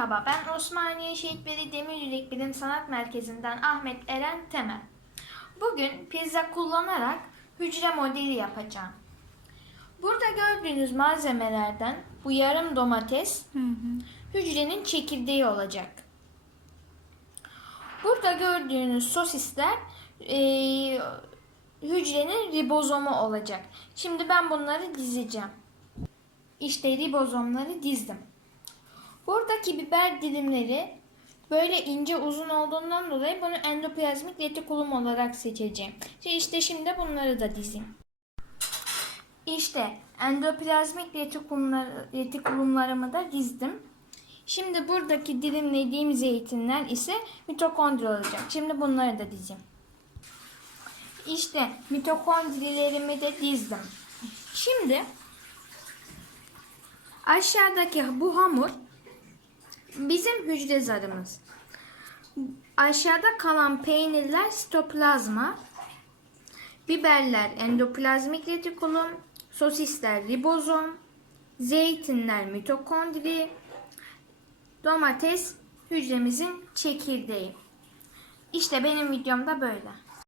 Merhaba, ben Osmaniye Şehit Veli Demirürek Bilim Sanat Merkezi'nden Ahmet Eren Temel. Bugün pizza kullanarak hücre modeli yapacağım. Burada gördüğünüz malzemelerden bu yarım domates hücrenin çekirdeği olacak. Burada gördüğünüz sosisler eee, hücrenin ribozomu olacak. Şimdi ben bunları dizeceğim. İşte ribozomları dizdim. Buradaki biber dilimleri böyle ince uzun olduğundan dolayı bunu endoplazmik retikulum olarak seçeceğim. İşte şimdi bunları da dizeyim. İşte endoplazmik retikulumlar, retikulumlarımı da dizdim. Şimdi buradaki dilimlediğim zeytinler ise mitokondri olacak. Şimdi bunları da dizeyim. İşte mitokondrilerimi de dizdim. Şimdi aşağıdaki bu hamur bizim hücre zarımız. Aşağıda kalan peynirler sitoplazma, biberler endoplazmik retikulum, sosisler ribozom, zeytinler mitokondri, domates hücremizin çekirdeği. İşte benim videom da böyle.